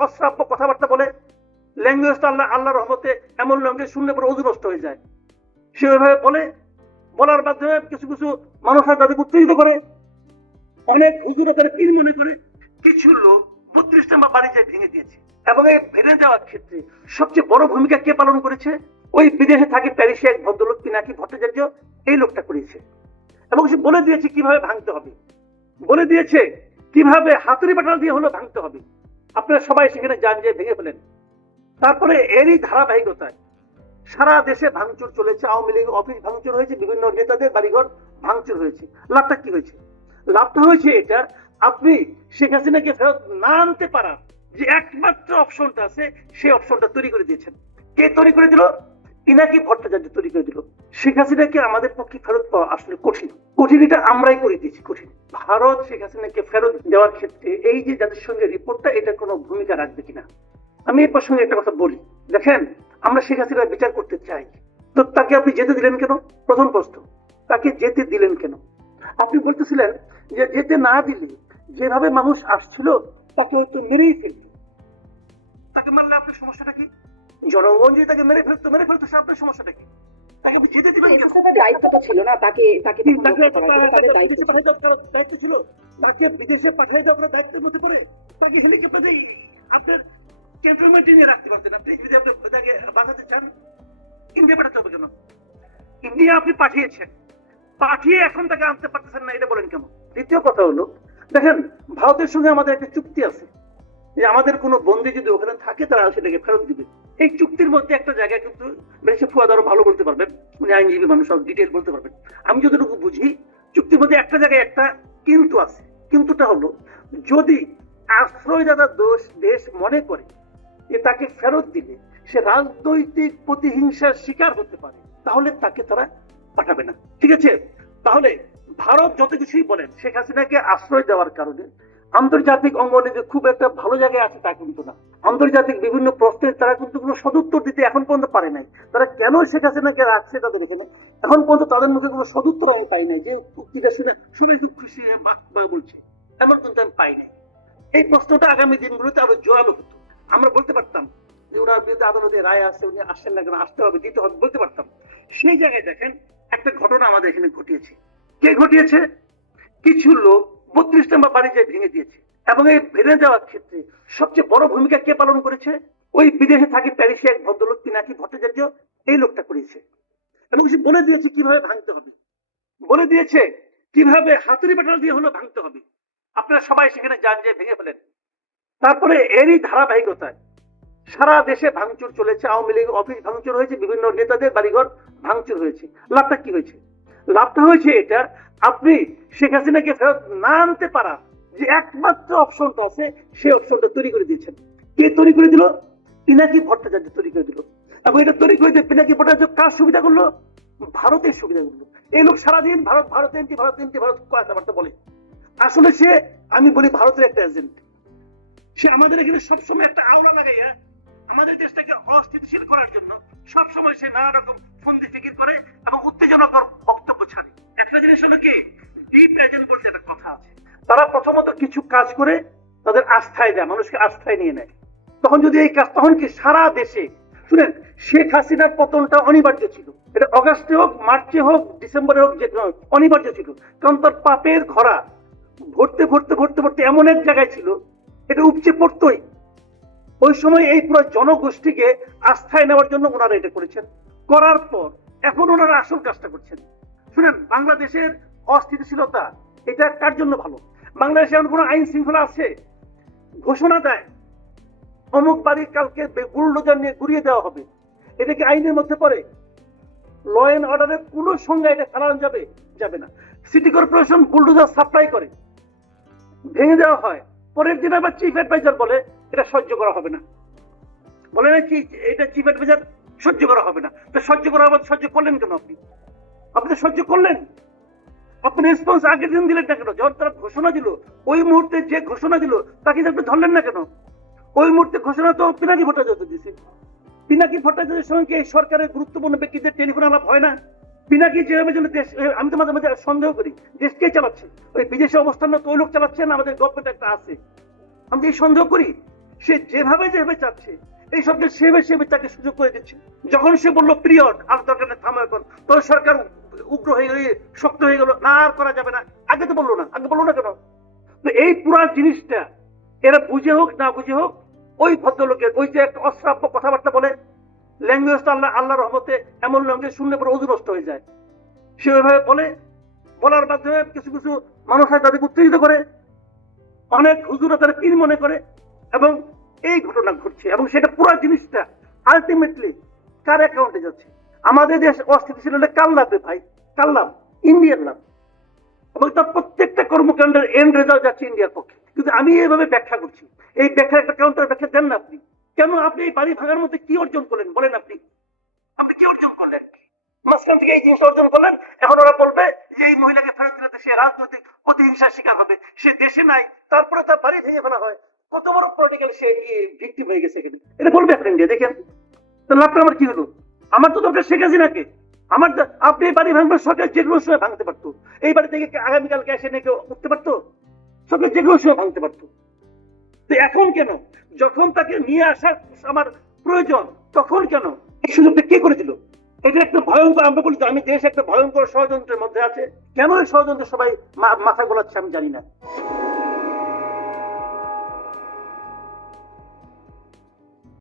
অশ্রাব্য কথাবার্তা বলে ল্যাঙ্গুয়েজটা আল্লাহ আল্লাহ রহমতে এমন ল্যাঙ্গুয়েজ শুনলে পরে অজু হয়ে যায়। সে ওইভাবে বলে, বলার মাধ্যমে কিছু কিছু মানুষরা তাদেরকে উত্তেজিত করে। অনেক হুজুরা তারা পীর মনে করে, কিছু লোক বত্রিশ নম্বর বাড়ি যায় ভেঙে দিয়েছে। এবং এই ভেঙে যাওয়ার ক্ষেত্রে সবচেয়ে বড় ভূমিকা কে পালন করেছে? ওই বিদেশে থাকে প্যারিসে এক ভদ্রলোক পিনাকি ভট্টাচার্য, এই লোকটা করেছে। এবং সে বলে দিয়েছে কীভাবে ভাঙতে হবে। বলে দিয়েছে কীভাবে হাতুড়ি বাটাল দিয়ে হলো ভাঙতে হবে। আপনারা সবাই সেখানে যান যে ভেঙে ফেলেন। তারপরে এরই ধারাবাহিকতায় সারা দেশে ভাঙচুর চলেছে, আওয়ামী লীগ, অফিস ভাঙচুর হয়েছে, বিভিন্ন নেতাদের বাড়িঘর ভাঙচুর হয়েছে। লাভটা কি হয়েছে? লাভটা হয়েছে এটা, আপনি শেখ হাসিনাকে ফেরত না আনতে পারা যে একমাত্র অপশনটা আছে, সেই অপশনটা তৈরি করে দিয়েছেন। কে তৈরি করে দিল? পিনাকি ভট্টাচার্য তৈরি করে দিল? শেখ হাসিনাকে আমাদের পক্ষে ফেরত পাওয়া আসলে কঠিন? কঠিন এটা আমরাই করে দিয়েছি, কঠিন। ভারত শেখ হাসিনাকে ফেরত দেওয়ার ক্ষেত্রে এই যে জাতিসংঘের রিপোর্টটা, এটা কোনো ভূমিকা রাখবে কিনা? আমি এই প্রসঙ্গে একটা কথা বলি। দেখেন, আমরা শেখ হাসিনার বিচার করতে চাই। তো তাকে আপনি যেতে দিলেন কেন? প্রথম প্রশ্ন, তাকে যেতে দিলেন কেন? আপনি বলতেছিলেন যে যেতে না দিলে যেভাবে মানুষ আসছিল, তাকে হয়তো মেরেই ফেলত। তাকে মারলে আপনার সমস্যাটা কি? জনগণ যদি তাকে মেরে ফেলতো মেরে ফেলতো সে আপনার সমস্যাটা কি? তাকে আপনি যেতে কেন? দায়িত্ব তো ছিল না তাকে তাকে দায়িত্ব ছিল। তাকে বিদেশে পাঠিয়ে দেওয়ার দায়িত্বের মধ্যে পড়ে তাকে হেলিকপ্টারে আপনার ক্যান্টনমেন্টে নিয়ে রাখতে পারতেন। আপনি যদি আপনি তাকে বাঁচাতে চান ইন্ডিয়া পাঠাতে হবে কেন? ইন্ডিয়া আপনি পাঠিয়েছেন। পাঠিয়ে এখন তাকে আনতে পারতেছেন না এটা বলেন কেন? দ্বিতীয় কথা হলো দেখেন ভারতের সঙ্গে আমাদের একটা চুক্তি আছে। যে আমাদের কোনো বন্দি যদি ওখানে থাকে তারা সেটাকে ফেরত দিবে। এই চুক্তির মধ্যে একটা জায়গায় কিন্তু বেশি ফুয়াদ আরও ভালো বলতে পারবেন উনি আইনজীবী মানুষ, সব ডিটেল বলতে পারবেন আমি যতটুকু বুঝি, চুক্তির মধ্যে একটা জায়গায় একটা কিন্তু আছে। কিন্তুটা হলো, যদি আশ্রয়দাতা দোষ দেশ মনে করে যে তাকে ফেরত দিলে সে রাজনৈতিক প্রতিহিংসার শিকার হতে পারে, তাহলে তাকে তারা পাঠাবে না। ঠিক আছে? তাহলে ভারত যত কিছুই বলেন, শেখ হাসিনাকে আশ্রয় দেওয়ার কারণে আন্তর্জাতিক অঙ্গনে যে খুব একটা ভালো জায়গায় আছে তা কিন্তু না। আন্তর্জাতিক বিভিন্ন প্রশ্নের তারা কিন্তু কোনো সদুত্তর দিতে এখন পর্যন্ত পারে নাই। তারা কেন শেখ হাসিনাকে রাখছে তাদের এখানে? এখন পর্যন্ত তাদের মুখে কোনো সদুত্তর আমি পাই নাই যে উক্তিটা শুনে সবাই খুব খুশি হয়ে বাহ বলছে। এমন কিন্তু আমি পাই নাই। এই প্রশ্নটা আগামী দিনগুলোতে আরও জোরালো হতো। আমরা বলতে পারতাম যে ওনার বিরুদ্ধে আদালতে রায় আসছে উনি আসছেন না কেন, আসতে হবে, দিতে হবে, বলতে পারতাম। সেই জায়গায় দেখেন একটা ঘটনা আমাদের এখানে ঘটিয়েছে। কে ঘটিয়েছে? কিছু লোক বত্রিশ নম্বর বাড়ি যায় ভেঙে দিয়েছে। এবং এই ভেঙে যাওয়ার ক্ষেত্রে সবচেয়ে বড় ভূমিকা কে পালন করেছে? ওই বিদেশে থাকে প্যারিসে এক ভদ্রলোক পিনাকি ভট্টাচার্য এই লোকটা করেছে। এবং সে বলে দিয়েছে কীভাবে ভাঙতে হবে। বলে দিয়েছে কীভাবে হাতুড়ি বাটাল দিয়ে হলো ভাঙতে হবে। আপনারা সবাই সেখানে যান যে ভেঙে ফেলেন। তারপরে এরই ধারাবাহিকতায় সারা দেশে ভাঙচুর চলেছে। আওয়ামী লীগ অফিস ভাঙচুর হয়েছে বিভিন্ন নেতাদের বাড়িঘর ভাঙচুর হয়েছে। লাভটা কি হয়েছে? লাভটা হয়েছে এটা, আপনি শেখ হাসিনাকে ফেরত না আনতে পারা যে একমাত্র অপশনটা আছে, সেই অপশনটা তৈরি করে দিয়েছেন। কে তৈরি করে দিল? পিনাকি ভট্টাচার্য তৈরি করে দিল। এবং এটা তৈরি করে দিয়ে পিনাকি ভট্টাচার্য কার সুবিধা করল? ভারতের সুবিধা করল। এই লোক সারাদিন ভারত ভারত এনটি ভারত এনটি, ভারত কথাবার্তা বলে। আসলে সে, আমি বলি ভারতের একটা এজেন্ট সে আমাদের এখানে সবসময় একটা আওড়া লাগাইয়া আমাদের দেশটাকে অস্থিতিশীল করার জন্য সবসময় সে নানা রকম ফন্দি ফিকির করে এবং উত্তেজনাকর বক্তব্য একটা জিনিস হলো কি? ডিপ এজেন্ট বলতে একটা কথা আছে। তারা প্রথমত কিছু কাজ করে তাদের আস্থায় দেয়, মানুষকে আস্থায় নিয়ে নেয়। তখন যদি এই কাজ তখন কি সারা দেশে শুনেন, শেখ হাসিনার পতনটা অনিবার্য ছিল। এটা অগাস্টে হোক, মার্চে হোক, ডিসেম্বরে হোক, যে অনিবার্য ছিল। কারণ তার পাপের ঘরা ভরতে ভরতে ভরতে ভরতে এমন এক জায়গায় ছিল, এটা উপচে পড়তোই। ওই সময় এই পুরো জনগোষ্ঠীকে আস্থায় নেওয়ার জন্য ওনারা এটা করেছেন। করার পর এখন ওনারা আসল কাজটা করছেন। শুনেন, বাংলাদেশের অস্থিতিশীলতা, এটা কার জন্য ভালো? বাংলাদেশে এমন কোনো আইন শৃঙ্খলা আছে? ঘোষণা দেয়, অমুক বাড়ির কালকে বুলডোজার নিয়ে ঘুরিয়ে দেওয়া হবে। এটা কি আইনের মধ্যে পড়ে? ল অ্যান্ড অর্ডারের কোনো সংজ্ঞা এটা চালানো যাবে? যাবে না। সিটি কর্পোরেশন বুলডোজার সাপ্লাই করে। ভেঙে দেওয়া হয়। পরের দিন আবার চিফ অ্যাডভাইজার বলে, এটা সহ্য করা হবে না। বলে না কি, এটা চিফ অ্যাডভাইজার সহ্য করা হবে না। তো সহ্য করা হবে, সহ্য করলেন কেন আপনি? আপনি সহ্য করলেন? আপনি রেসপন্স আগের দিন দিলেন না কেন? যখন তারা ঘোষণা দিল। ওই মুহূর্তে যে ঘোষণা দিল, তাকে আপনি ধরলেন না কেন? ওই মুহূর্তে ঘোষণা তো পিনাকি ভট্টাচার্য দিয়েছে। পিনাকি ভট্টাচার্যের সঙ্গে এই সরকারের গুরুত্বপূর্ণ ব্যক্তিদের টেলিফোন আলাপ হয় না। পিনাকি যেভাবে জন্য দেশ আমি তো মাঝে মাঝে সন্দেহ করি, দেশ কে চালাচ্ছে? ওই বিদেশে অবস্থান তো ওই লোক চালাচ্ছে না, আমাদের গভর্নমেন্ট একটা আছে। আমি এই সন্দেহ করি? সে যেভাবে যেভাবে চাচ্ছে, এই সবকে সেভাবে সেভাবে তাকে সুযোগ করে দিচ্ছে। যখন সে বলল, পিরিয়ড, আর দরকার থামো এখন। তখন সরকার উগ্র হয়ে গেল, শক্ত হয়ে গেল না আর করা যাবে না। আগে তো বলল না, আগে বলল না কেন? তো এই পুরা জিনিসটা, এরা বুঝে হোক, না বুঝে হোক, ওই ভদ্রলোকের, ওই যে একটা অশ্রাব্য কথাবার্তা বলে ল্যাঙ্গুয়েজটা আল্লাহ আল্লাহ রহমতে এমন ল্যাঙ্গুয়েজ শুনলে পরে অজু নষ্ট হয়ে যায়। সে ওইভাবে বলে, বলার মাধ্যমে কিছু কিছু মানুষ হয় তাদেরকে উত্তেজিত করে, অনেক হুজুরা তারা পীর মনে করে, এবং এই ঘটনা ঘটছে, এবং সেটা পুরো জিনিসটা আলটিমেটলি কার অ্যাকাউন্টে যাচ্ছে? আমাদের দেশ অস্থিতিশীল হলে কাল লাভে ভাই? কাল লাভ ইন্ডিয়ার লাভ এবং তার প্রত্যেকটা কর্মকাণ্ডের এন্ড রেজাল্ট যাচ্ছে ইন্ডিয়ার পক্ষে। কিন্তু আমি এইভাবে ব্যাখ্যা করছি। এই ব্যাখ্যার একটা কাউন্টার ব্যাখ্যা দেন না আপনি। কেন আপনি এই বাড়ি ভাঙার মধ্যে কি অর্জন করলেন? বলেন আপনি। আপনি কি অর্জন করলেন? মাঝখান থেকে এই জিনিস অর্জন করলেন। এখন ওরা বলবে যে এই মহিলাকে ফেরত দিলে সে রাজনৈতিক প্রতিহিংসার শিকার হবে। সে দেশে নাই, তারপরে তার বাড়ি ভেঙে ফেলা হয়। কত বড় পলিটিক্যাল সে ভিক্টিম হয়ে গেছে এটা বলবে ইন্ডিয়া দেখেন। লাভটা আমার কি হলো? আমার তো দরকার শেখ হাসিনাকে। আমার আপনি বাড়ি ভাঙবেন সরকার যে কোনো সময় ভাঙতে পারতো। এই বাড়ি থেকে আগামীকাল গ্যাসে নিয়ে কেউ উঠতে পারতো? সরকার যে কোনো সময় ভাঙতে পারতো। তো এখন কেন? যখন তাকে নিয়ে আসার আমার প্রয়োজন, তখন কেন? এই সুযোগটা কে করেছিল? এটা একটা ভয়ঙ্কর আমরা বলি আমি দেশ একটা ভয়ঙ্কর ষড়যন্ত্রের মধ্যে আছে। কেন এই ষড়যন্ত্র সবাই মাথা গোলাচ্ছে আমি জানি না।